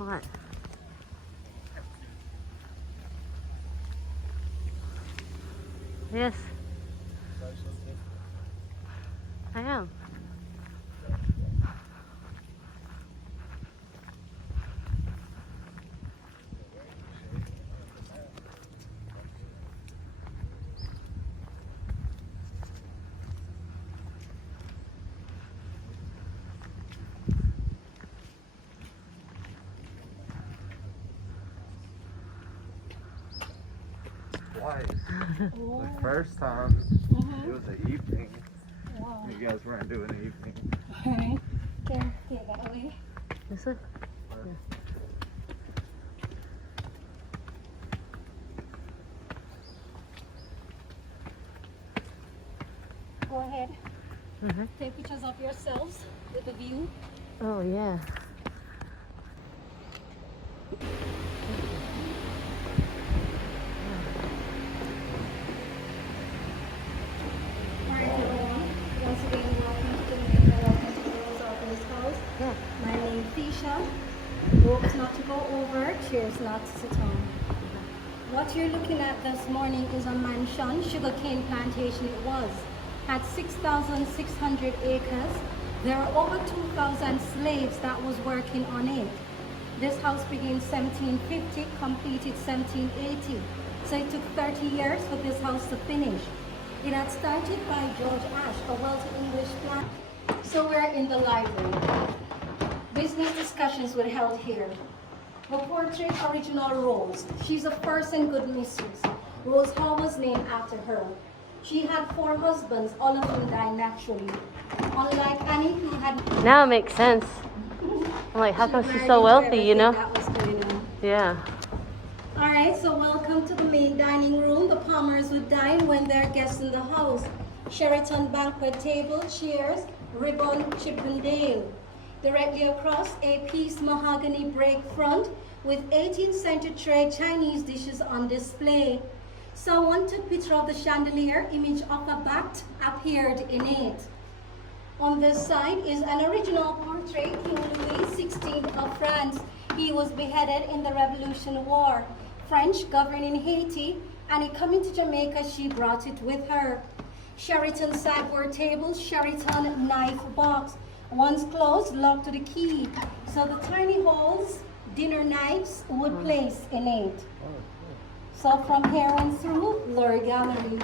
hot. Yes, I am. Twice. The first time, it was an evening. Wow. You guys weren't doing an evening. Alright. Okay, that way. This way? Go ahead. Mm-hmm. Take pictures of yourselves with the view. Oh, yeah. Alright, everyone. Once again, welcome to Jamaica. Welcome to the resort in this house. Yeah. My name is Tisha. Ropes not to go over, chairs not to sit on. What you're looking at this morning is a mansion, sugarcane plantation it was. Had 6,600 acres. There are over 2,000 slaves that was working on it. This house began 1750, completed 1780. So it took 30 years for this house to finish. It had started by George Ash, a wealthy English planter. So we're in the library. Business discussions were held here. The portrait original Rose. She's a first and good mistress. Rose Hall was named after her. She had 4 husbands, all of them died naturally. Unlike Annie, who had... Now it makes sense. I'm like, how come she's so wealthy, you know? That was going on. Yeah. All right, so welcome to the main dining room. The Palmers would dine when there are guests in the house. Sheraton banquet table, chairs, ribbon, Chippendale. Directly across, a piece mahogany break front with 18th century tray Chinese dishes on display. Someone took picture of the chandelier, image of a bat appeared in it. On this side is an original portrait, King Louis XVI of France. He was beheaded in the Revolution War. French governing Haiti, and he coming to Jamaica, she brought it with her. Sheraton sideboard table, Sheraton knife box. Once closed, locked to the key. So the tiny holes, dinner knives would place in it. So from here on through, Lure Gallery.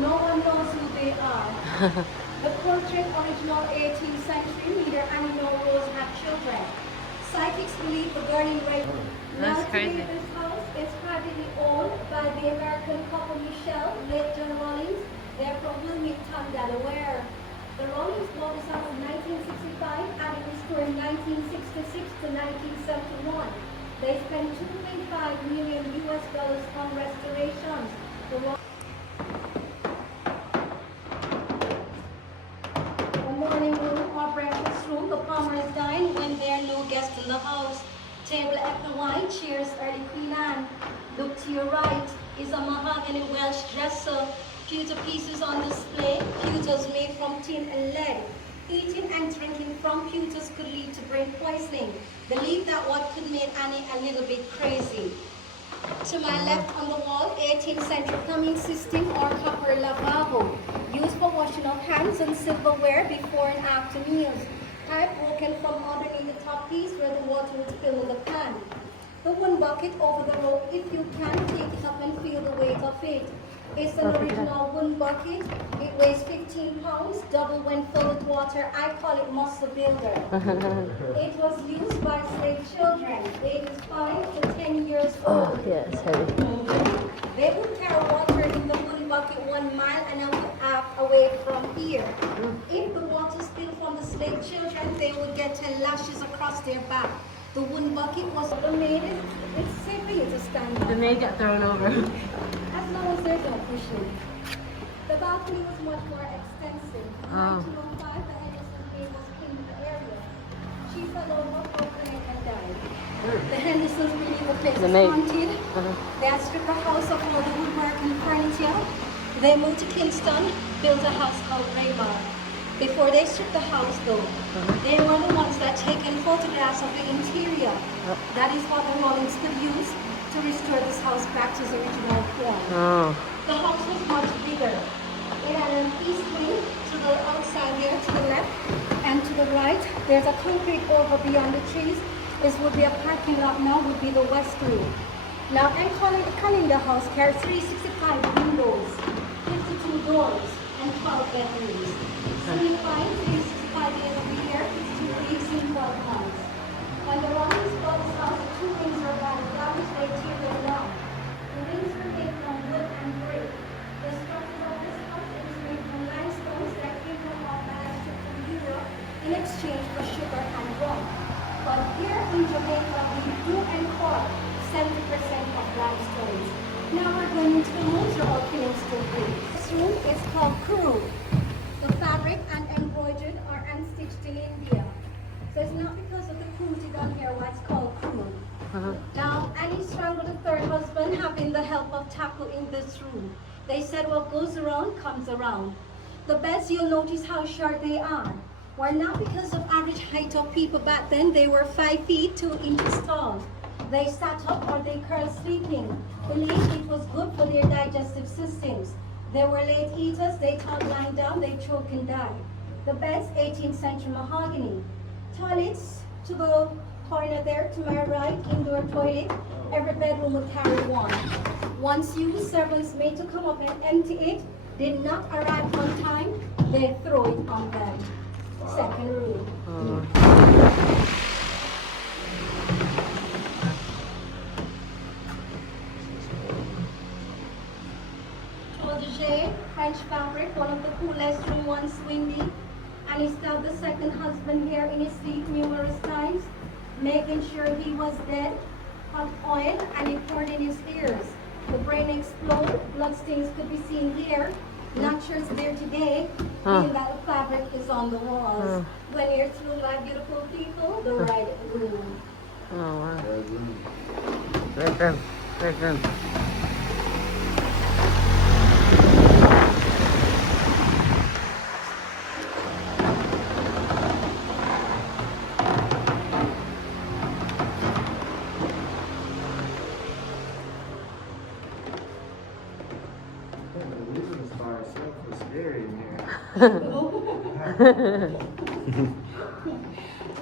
No one knows who they are. The portrait, original 18th century, neither Annie nor Rose had children. Psychics believe the burning ray. Now today this house is privately owned by the American couple Michelle, late John Rollins. They're from Wilmington, Delaware. The Rollins bought this house in 1965 and it was restored in 1966 to 1971. They spent $2.5 million on restorations. Morning room or breakfast room. The Palmers dine when there are no guests in the house. Table apple wine, chairs early Queen Anne. Look to your right is a mahogany Welsh dresser. Pewter pieces on display. Pewters made from tin and lead. Eating and drinking from pewters could lead to brain poisoning. Believe that what could make Annie a little bit crazy. To my left on the wall, 18th century plumbing system or copper lavabo, used for washing of hands and silverware before and after meals. Pipe broken from underneath the top piece where the water would fill in the pan. The one bucket over the rope, if you can, take it up and feel the weight of it. It's an original wooden bucket. It weighs 15 pounds, double when full with water. I call it muscle builder. It was used by slave children, ages 5 to 10 years old. Oh, yeah, it's heavy. They would carry water in the wooden bucket 1 mile and a half away from here. If the water spilled from the slave children, they would get 10 lashes across their back. The wooden bucket was donated. It's safe for you to stand up. The maid got thrown over. As long as there's no pushing. The balcony was much more extensive. In 1905, the Henderson Bay was cleaned in the area. She fell over, broken neck and died. The Hendersons believe the place The is maid. haunted. They had stripped the house of all the woodwork and furniture. They moved to Kingston, built a house called Raymar. Before they stripped the house though, they were the ones that taken photographs of the interior. That is what the Rollins could use to restore this house back to its original form. Oh. The house was much bigger. It had an east wing to the outside there, to the left, and to the right. There's a concrete over beyond the trees. This would be a parking lot now, would be the west wing. Now, the house carries 365 windows, 52 doors, and 12 bedrooms. So you find 365 days of the year, 52 weeks in 12 months. When the Rollins bought this house, the two wings were battered down, they tear them down. The wings were made from wood and brick. The structure of this house is made from limestones that came from Alaska from Europe in exchange for sugar and rum. But here in Jamaica, we do import 70% of limestones. Now we're going into the motor or Kingston Bridge. This room is called Kuru. The fabric and embroidered are unstitched in India. So it's not because of the cruelty done here why it's called Kuru. Now, Annie strangled the third husband, having the help of Taco in this room. They said what goes around comes around. The beds, you'll notice how short they are. Were not because of average height of people back then. They were 5 feet 2 inches tall. They sat up or they curled sleeping. Believed it was good for their digestive systems. They were late eaters. They thought lying down they choke and die. The beds, 18th century mahogany. Toilets to the corner there to my right, indoor toilet. Every bedroom would carry one. Once used, servants made to come up and empty it. Did not arrive on time. They throw it on them. Second room. Protégé, French fabric, one of the coolest room, once windy. And he stabbed the second husband here in his sleep numerous times, making sure he was dead. Hot oil, and he poured in his ears. The brain exploded, blood stains could be seen here. Not sure it's there today, being that the fabric is on the walls. When you're through, my beautiful people, the right room. Oh, wow. Red room. Red room.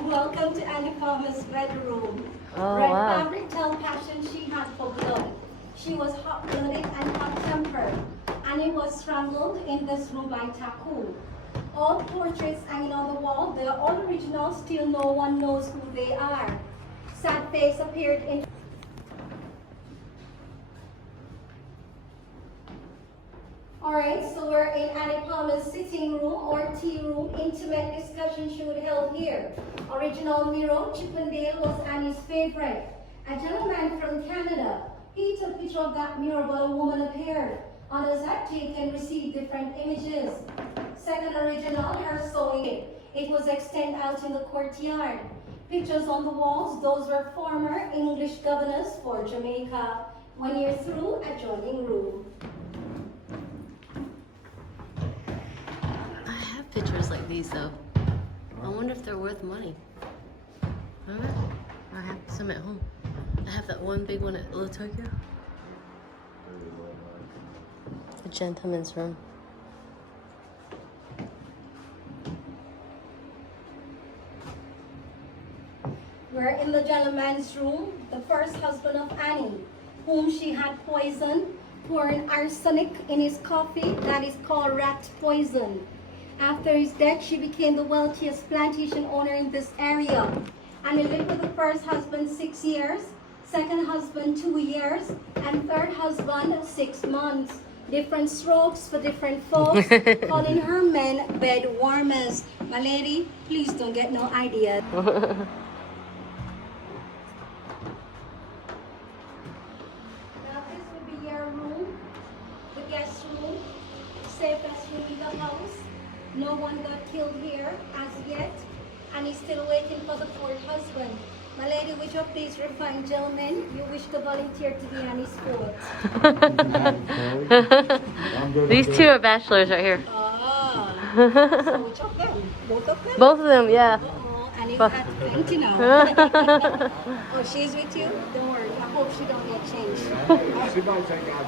Welcome to Annie Palmer's bedroom. Oh, Red wow. fabric tell passion she had for blood. She was hot-blooded and hot-tempered. Annie was strangled in this room by Taku. All portraits hanging on the wall, they are all original, still no one knows who they are. Sad face appeared in Alright, so we're in Annie Palmer's sitting room or tea room. Intimate discussion she would held here. Original mirror, Chippendale was Annie's favorite. A gentleman from Canada, he took a picture of that mirror but a woman appeared. Others had taken received different images. Second original, her sewing it. It was extended out in the courtyard. Pictures on the walls, those were former English governors for Jamaica. When you're through, adjoining room. Pictures like these though. I wonder if they're worth money. I have some at home. I have that one big one at Little Tokyo. The gentleman's room. We're in the gentleman's room, the first husband of Annie, whom she had poisoned, pouring arsenic in his coffee. That is called rat poison. After his death, she became the wealthiest plantation owner in this area. And he lived with the first husband 6 years, second husband 2 years, and third husband 6 months. Different strokes for different folks, calling her men bed warmers. My lady, please don't get no idea. Now this would be your room, the guest room, safest room in the house. No one got killed here as yet. and he's still waiting for the fourth husband. My lady, would you please refine gentlemen? You wish to volunteer to be Annie's fourth. These two are bachelors right here. Ah, so which of them? Both of them? Both of them, yeah. Oh, Annie had plenty now. Oh, she's with you? Don't worry. I hope she don't get changed. She might take out.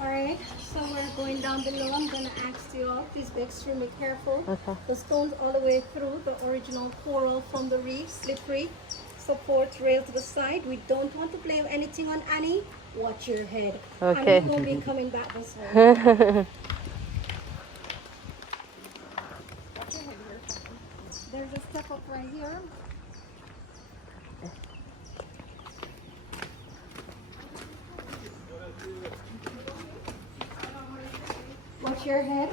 Alright, so we're going down below. I'm going to ask you all, please be extremely careful. Okay. The stones all the way through, the original coral from the reef, slippery, support rail to the side. We don't want to blame anything on Annie. Watch your head. Okay. Annie won't be coming back this way. There's a step up right here. Watch your head.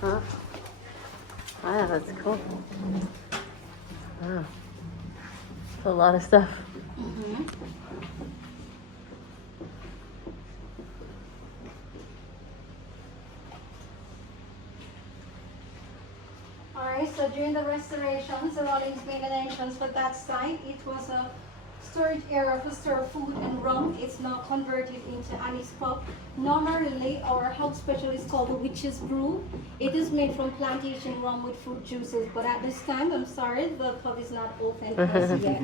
Huh? Wow, that's cool. Wow. That's a lot of stuff. Alright, so during the restorations, the Rawlings made an entrance for that side. It was a storage area to store food and rum. It's now converted into Annie's pub. Normally, our house special is called the Witch's Brew. It is made from plantation rum with fruit juices, but at this time, I'm sorry, the pub is not open as yet.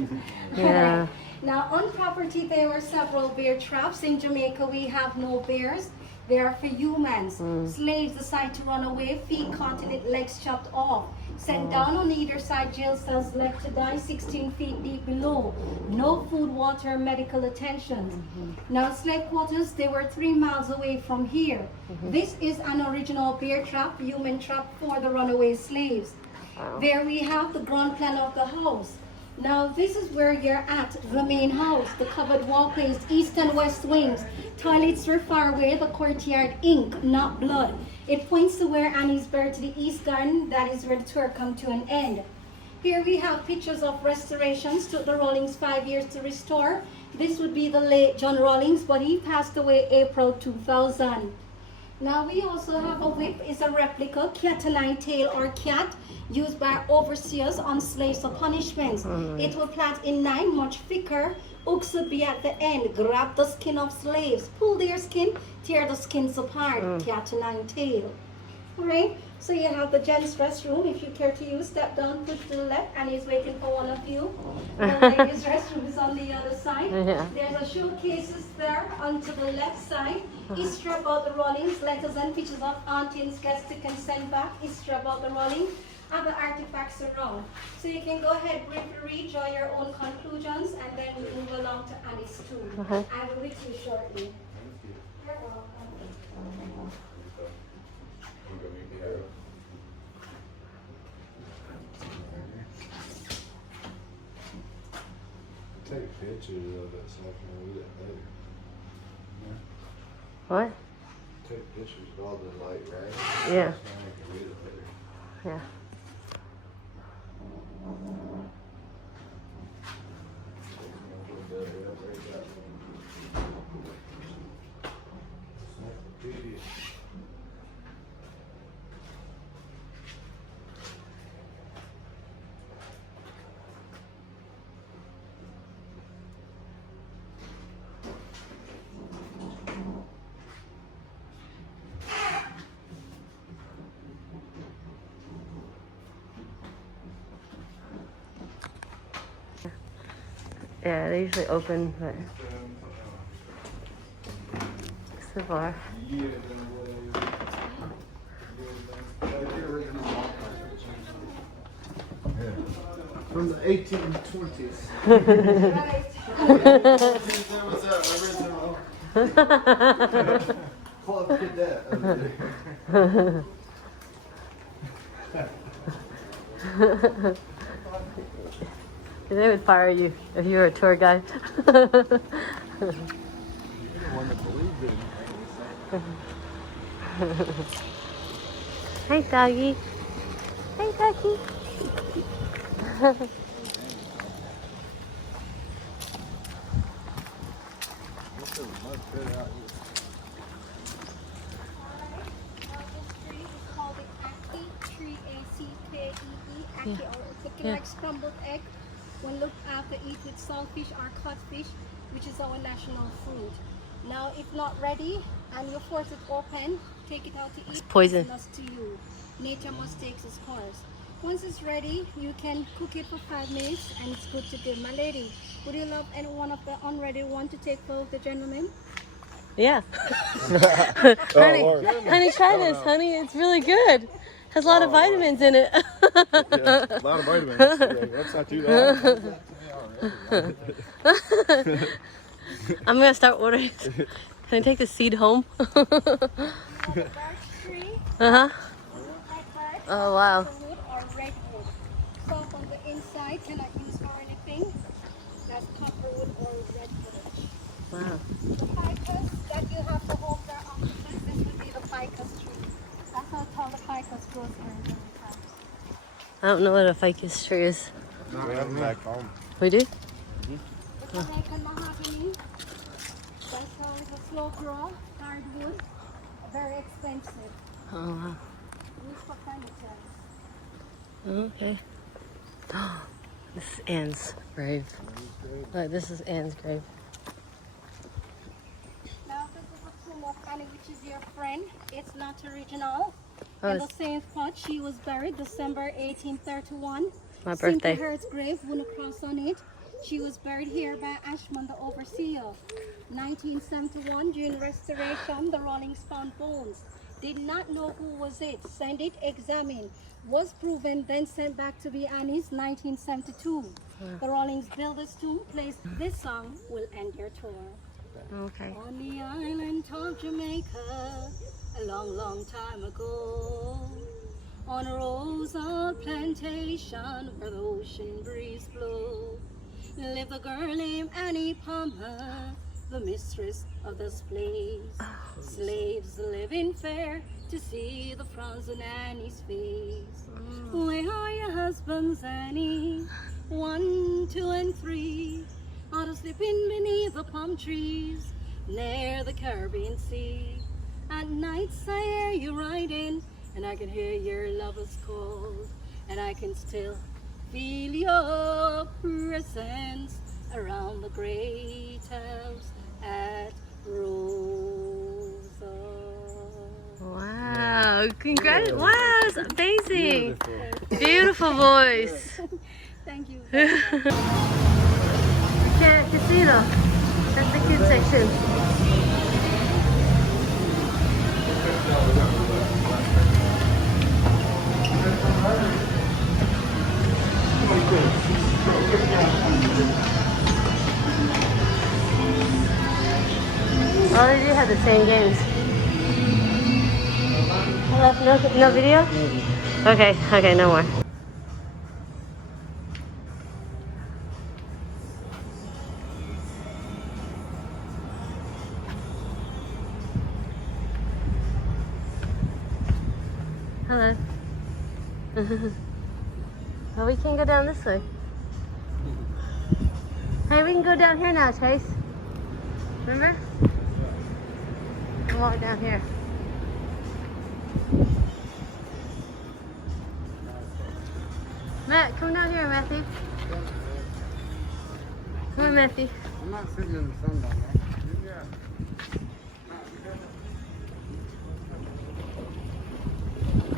Yeah. Alright. Now, on property, there were several bear traps. In Jamaica, we have no bears. They are for humans. Slaves decide to run away, feet caught in it, legs chopped off. Sent down on either side, jail cells left to die 16 feet deep below. No food, water, medical attention. Now, slave quarters, they were 3 miles away from here. This is an original bear trap, human trap for the runaway slaves. There we have the ground plan of the house. Now, this is where you're at, the main house, the covered walkways, east and west wings. Toilets were far away, the courtyard, ink, not blood. It points to where Annie's buried to the east garden. That is where the tour come to an end. Here we have pictures of restorations. Took the Rawlings 5 years to restore. This would be the late John Rawlings, but he passed away April 2000. Now we also have a whip. It's a replica, cat o' nine tail or cat, used by overseers on slaves for punishments. It will plait in 9, much thicker. Hooks will be at the end. Grab the skin of slaves, pull their skin, tear the skins apart. Cat o' nine tail. Alright, so you have the gents' restroom. If you care to use, step down, push to the left, and he's waiting for one of you. The ladies' restroom is on the other side. Yeah. There's a showcases there onto the left side. History about the Rawlings, letters and pictures of aunties, guests you can send back. History about the Rawlings, other artifacts around. So you can go ahead, briefly read, draw your own conclusions, and then we move along to Annie's tour. I will with you shortly. You're welcome. Take pictures of it so I can read it later. What? Take pictures of all the light, right? Yeah. So I can read it later. Yeah. Yeah, they usually open, but so far. From the 1820s. Was that original? Club Cadet. They would fire you if you were a tour guide. One that believed in. Hey, doggy. Hey, doggy. This tree is called the Aki tree, A-C-K-E-E. Aki, Yeah. or it's looking Yeah. like scrambled egg. When looked after, eat with saltfish or codfish, which is our national fruit. Now, if not ready and you force it open, take it out to eat. It's poison. Poisonous to you. Nature must take its course. Once it's ready, you can cook it for 5 minutes and it's good to go. My lady, would you love any one of the unready one to take for the gentleman? Yeah. Oh, Lord. Honey, try this, honey. It's really good. Has a lot of vitamins in it. Yeah, a lot of vitamins. Yeah, let's not do that. I'm gonna start ordering. Can I take the seed home? Now the birch tree, Uh-huh. that birch, Oh, wow. wood or redwood. Soft on the inside, cannot use for anything. That's copperwood or redwood. Wow. The ficus that you have the homes are opposite. This would be the ficus tree. That's how tall the ficus grows here. I don't know what a ficus tree is. We have them back home. We do? The Jamaican mahogany. That's how it's a slow grow, hardwood. Very expensive. Oh, wow. Used for furniture. Okay. This is Anne's grave. Look, this is Anne's grave. Now this is a tomb of Annie, which is your friend. It's not original. Oh, In the it's same spot she was buried, December 1831. my birthday. Simple Heard's grave, wooden cross on it. She was buried here by Ashman, the overseer. 1971, during restoration, the Rawlings found bones. Did not know who was it. Send it, examined. Was proven, then sent back to be Annie's. 1972. The Rawlings built this tomb, placed this song, will end your tour. Okay. On the island of Jamaica, a long, long time ago, on a rose plantation where the ocean breeze blow, lived a girl named Annie Palmer, the mistress of this place. Slaves living fair to see the frowns on Annie's face. Where are your husbands, Annie? 1, 2, and 3. Out of sleeping beneath the palm trees near the Caribbean Sea. At nights I hear you riding, and I can hear your lover's call, and I can still feel your presence around the great house at Rosa. Wow. Congrats. Wow, that's amazing. Beautiful voice. Thank you. Casino. That's the kids section. Oh, they do have the same games. No video? Okay, okay, no more. Hello. Well, we can go down this way. Hey, we can go down here now, Chase. Remember? We'll walk down here. Matt, come down here, Matthew. Come on, Matthew. I'm not sitting in the sun down there.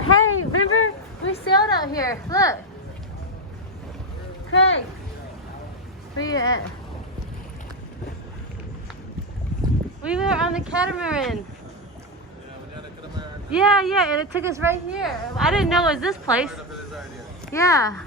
Hey, remember? We sailed out here. Look. Craig. Where you at? We were on the catamaran. Yeah, and it took us right here. I didn't know it was this place. Yeah.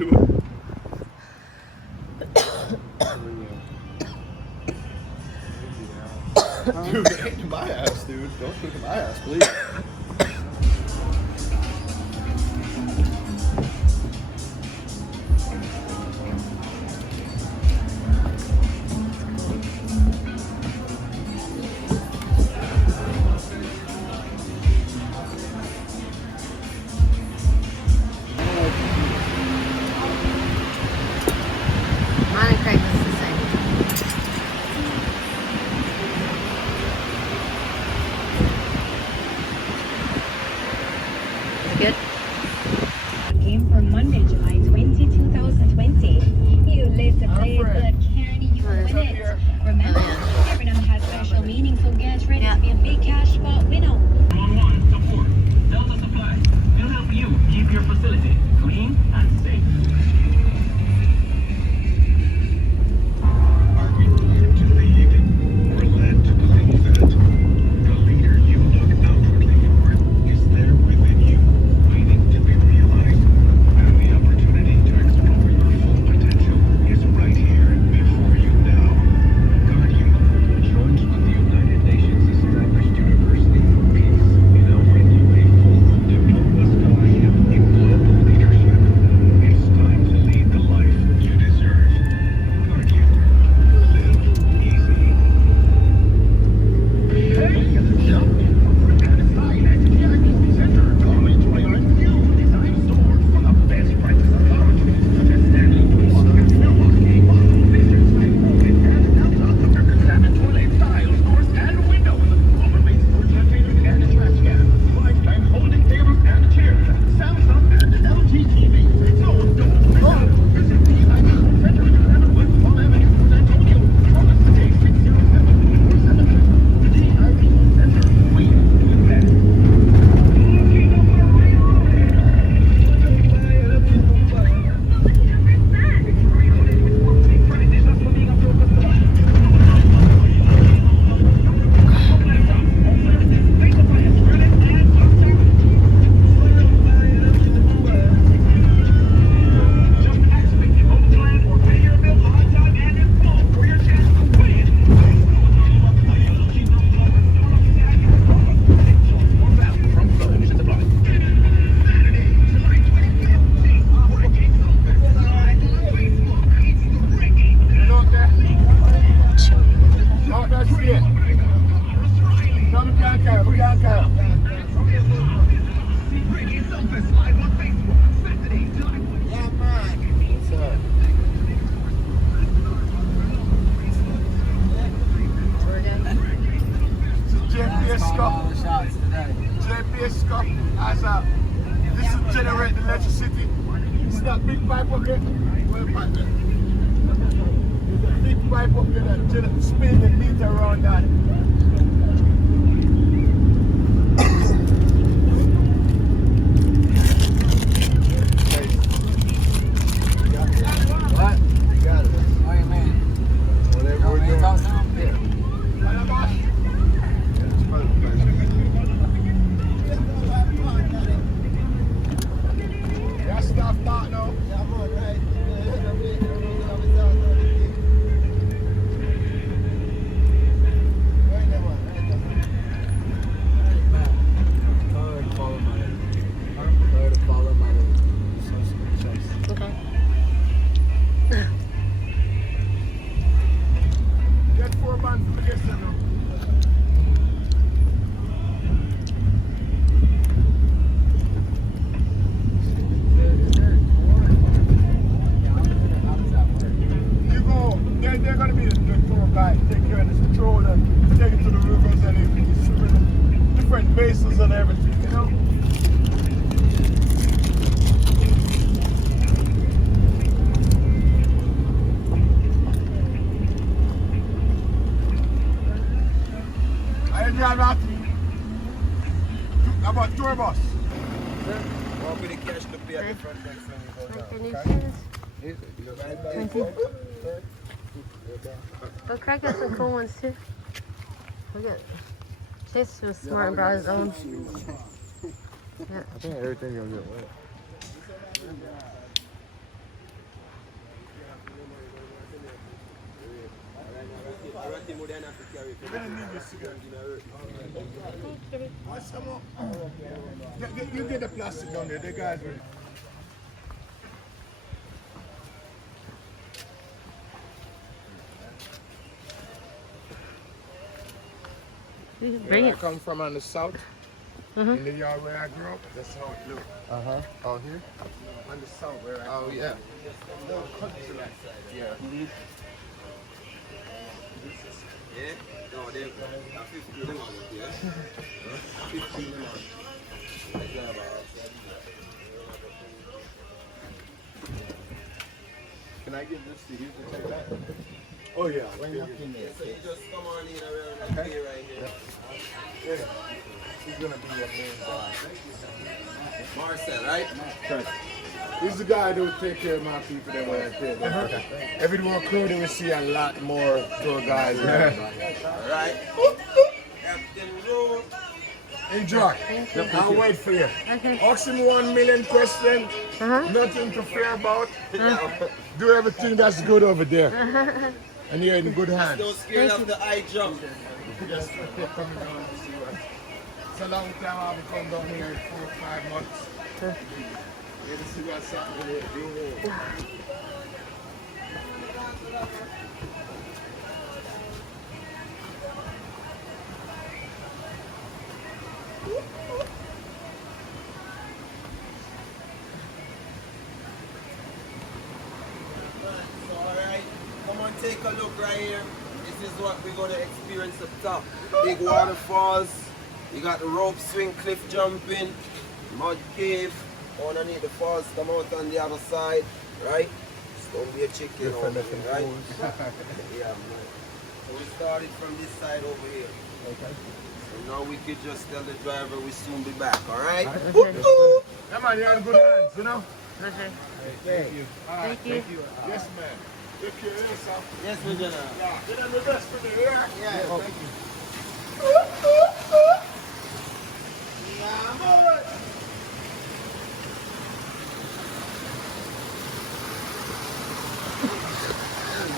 do it. Dude, it ain't to my ass, dude. Don't put it to my ass, please. Mine and Craig's is the same. Good. Game for Monday, July 20, 2020. You live to play it, but can you win it? Remember, every number has special meaning, so get ready to be a big cash spot winner. 911 support. Delta Supply. We'll help you keep your facility clean and safe. Are we led to lead or led to believe that the leader you look outwardly for is there within you, waiting to be realized, and the opportunity to explore your full potential is right here before you now? Guardian, joins with the United Nations established University for Peace in offering you a full diploma scholarship in global leadership. It's time to lead the life you deserve. Guardian, live easy. This is generate the electricity. It's that big pipe up here. Well, pipe there. There's a big pipe up here that spin the meter around that. What? You got it. What do you mean? Whatever we're doing. Stop that now. Yeah, I'm on, right. Okay. Get 4 bands from the guest now. They're going to be the tour guide, take care of this patrol and take it to the rivers and different bases and everything, you know? I drive that about tour bus. Walk with the cash, look at the front next time you go down. But Craig got some cool ones too. Look at Chase was smart and brought his own. Yeah. I think everything's gonna get wet. You're gonna need this cigarette. Want some more? You get the plastic down there. The guys will. Bring Where it. I come from on the south, in the yard where I grew up, that's how it looked. Oh, here? On the south where I Oh, yeah. no country like that. Yeah. Yeah? No, they are 15 months, yeah? 15 months. Can I give this to you to take that? Oh yeah. So you just come on in around the here right here. Yeah. He's gonna be your main guy. Marcel, right? He's the guy that will take care of my people that when I pay them. Every more crew, they will see a lot more tour guys. Alright. Captain Rose. Enjoy. I'll wait for you. Okay. Ask him 1 million questions. Nothing to fear about. Do everything that's good over there. And you're in good hands. Don't scare off the eye jump. Just coming down to see what. It's a long time I've come down here, 4 or 5 months. Here to see what's happening here. Alright, come on, take a look right here. This is what we're going to experience up top. Big waterfalls. You got the rope swing, cliff jumping, mud cave. Underneath the falls, come out on the other side, right? It's going to be a chicken over here, right? Yeah, man. So we started from this side over here. Okay. So now we could just tell the driver we'll soon be back, alright? Yeah, man, you're in good hands, you know? Okay. Thank you. Thank you. Yes, man. Take care of yourself. Yes, we're gonna. Yeah, get on the best for the yeah. Yeah, Thank you. yeah, boy.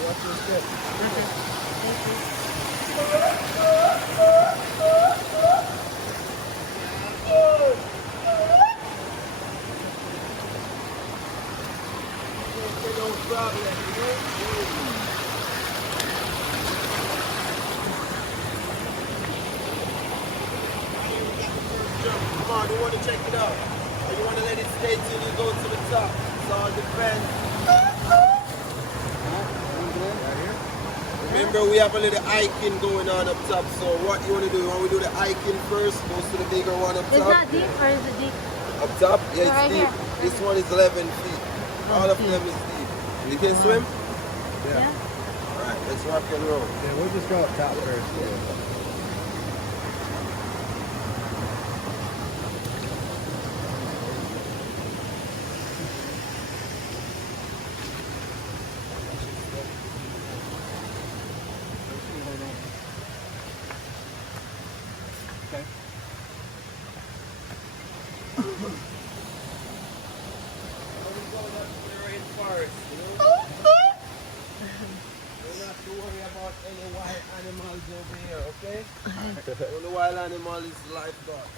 Watch your step. No problem. Come on, you want to check it out? Or you want to let it stay till you go to the top? It all depends. Remember, we have a little hiking going on up top. So what you want to do? You want to do the hiking first? Go to the bigger one up It's top. not deep or is it deep? Up top? Yeah, it's Right deep. here. This one is 11 feet. All of them is deep. You can swim? Yeah. Alright, let's rock and roll. Yeah, we'll just go up top first. Okay. Don't have to worry about any wild animals over here, okay? The only wild animal is lifeguard.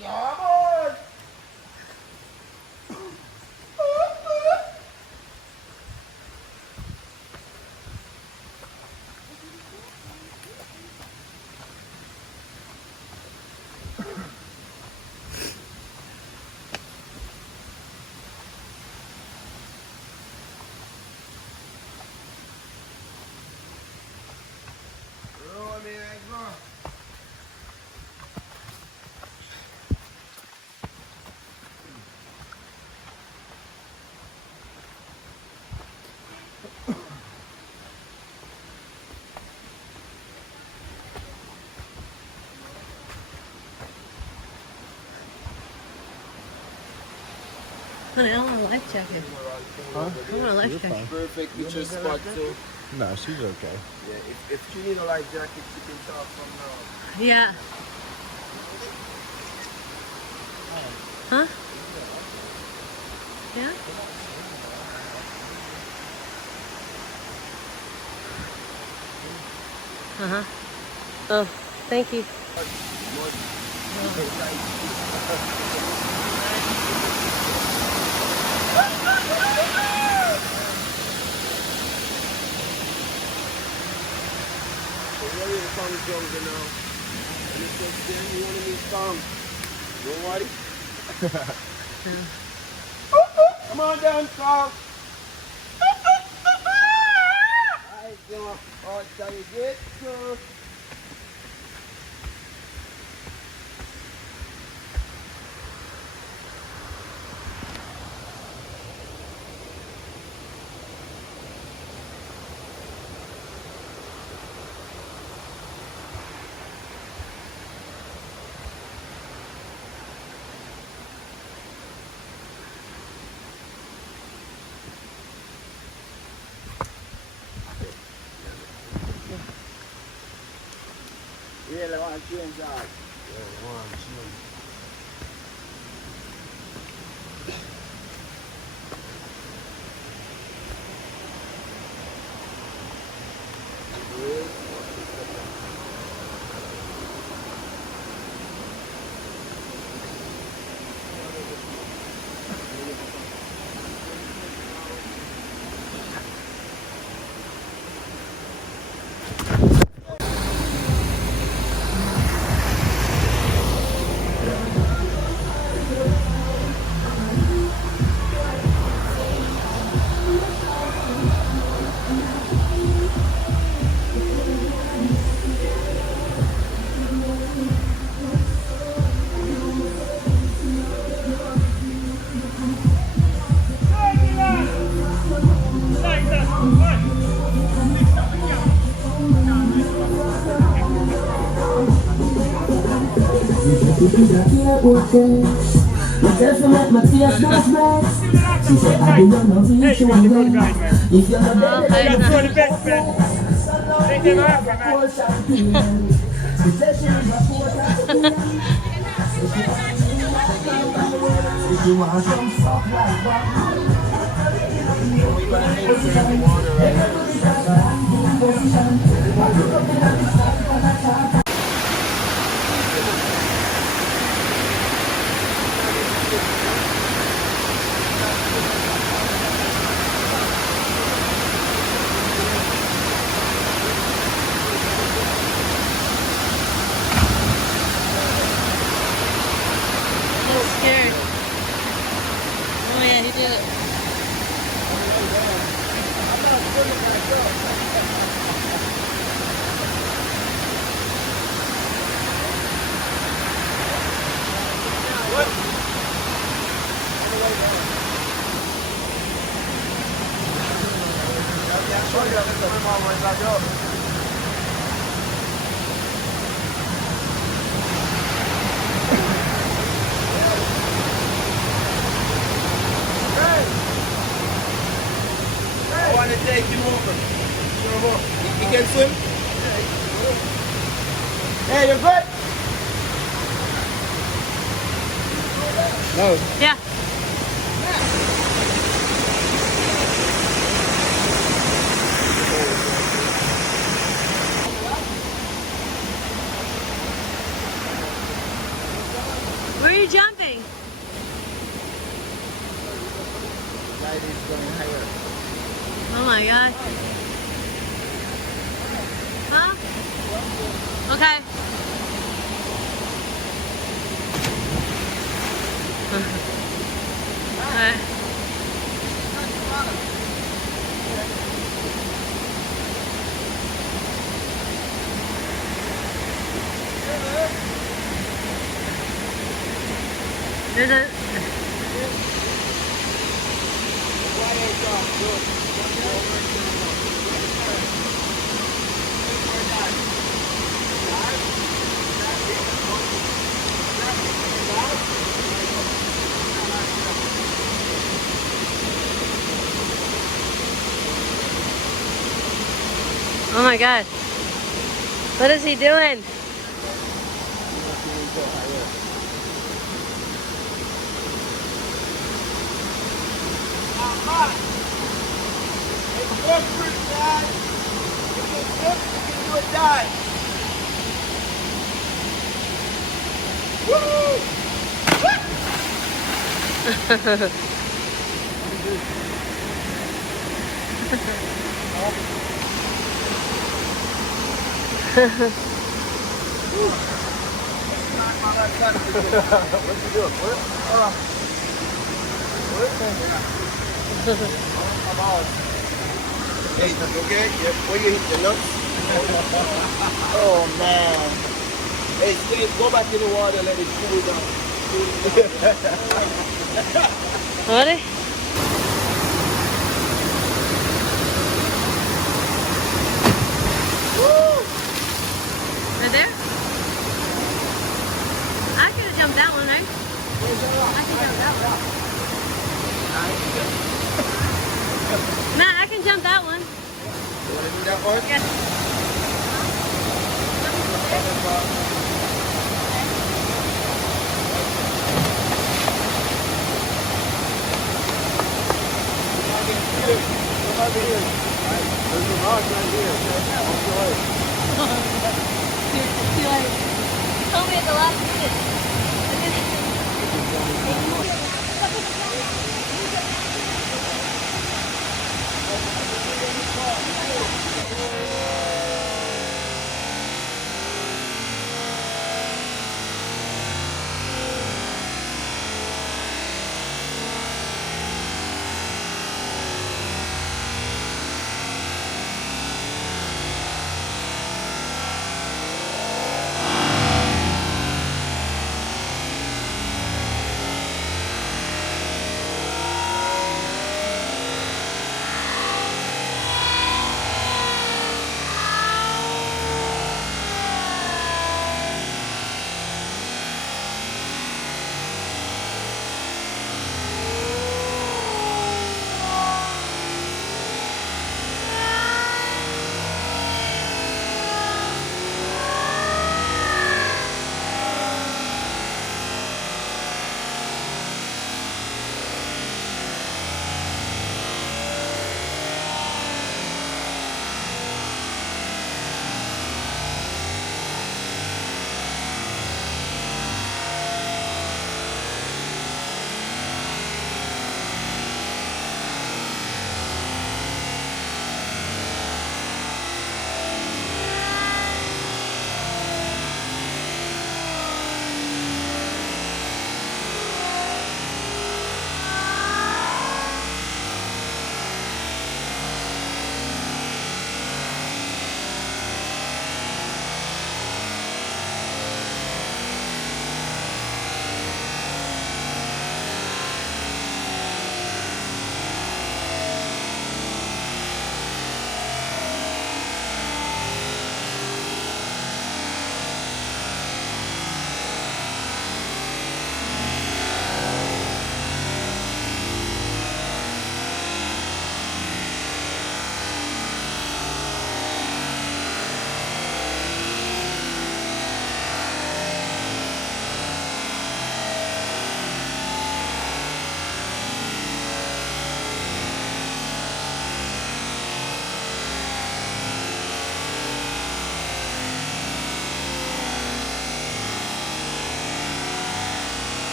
Yeah, boy! Roll me right now. Honey, I want a life jacket. Huh? I want a life jacket. Perfect picture spot too. No, she's okay. Yeah, if she need a life jacket, she can talk from now. Yeah. Huh? Yeah? Uh-huh. Oh, thank you. So where is the song jungle now? And it says, then you want to meet song. Don't worry. Come on down, song. I go. Oh, shall you get to? Really want to change that. Yeah, I want to change. Scared. Oh yeah, he did it. I want to take him over. Show him up. He can swim? Hey, you're good? No. Yeah. Where are you jumping? Oh my god. Huh? Okay. Alright. There's a my God. What is he doing? What's he doing? I'm out. Hey, okay? Yeah, when you hit the nuts. Oh man. Hey, stay, go back in the water, let it cool down. What? Right there? I could have jumped that one, right? I can jump that one. Matt, I can jump that one. You want to do that one? Yeah. Come over here. There's a rock right here. Walk away. Too late. You told me at the last minute.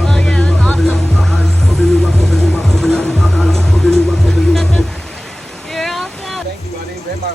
Oh yeah, that's awesome. You're awesome. Thank you, my name is Emma.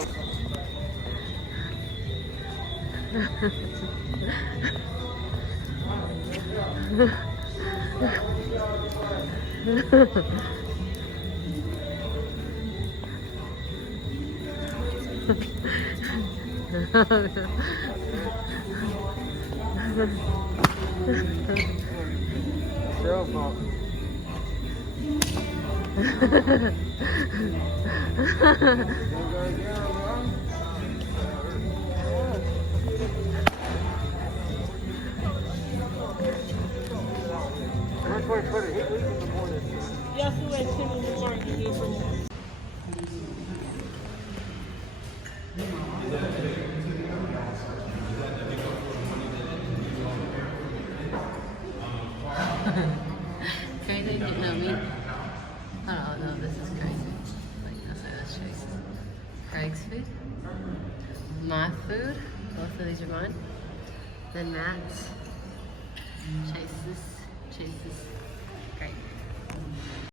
Crazy, you know me. Oh no, this is crazy. Wait, I'll say that's Chase. Craig's food. My food. Both of these are mine. Then Matt's. Chase's. Great.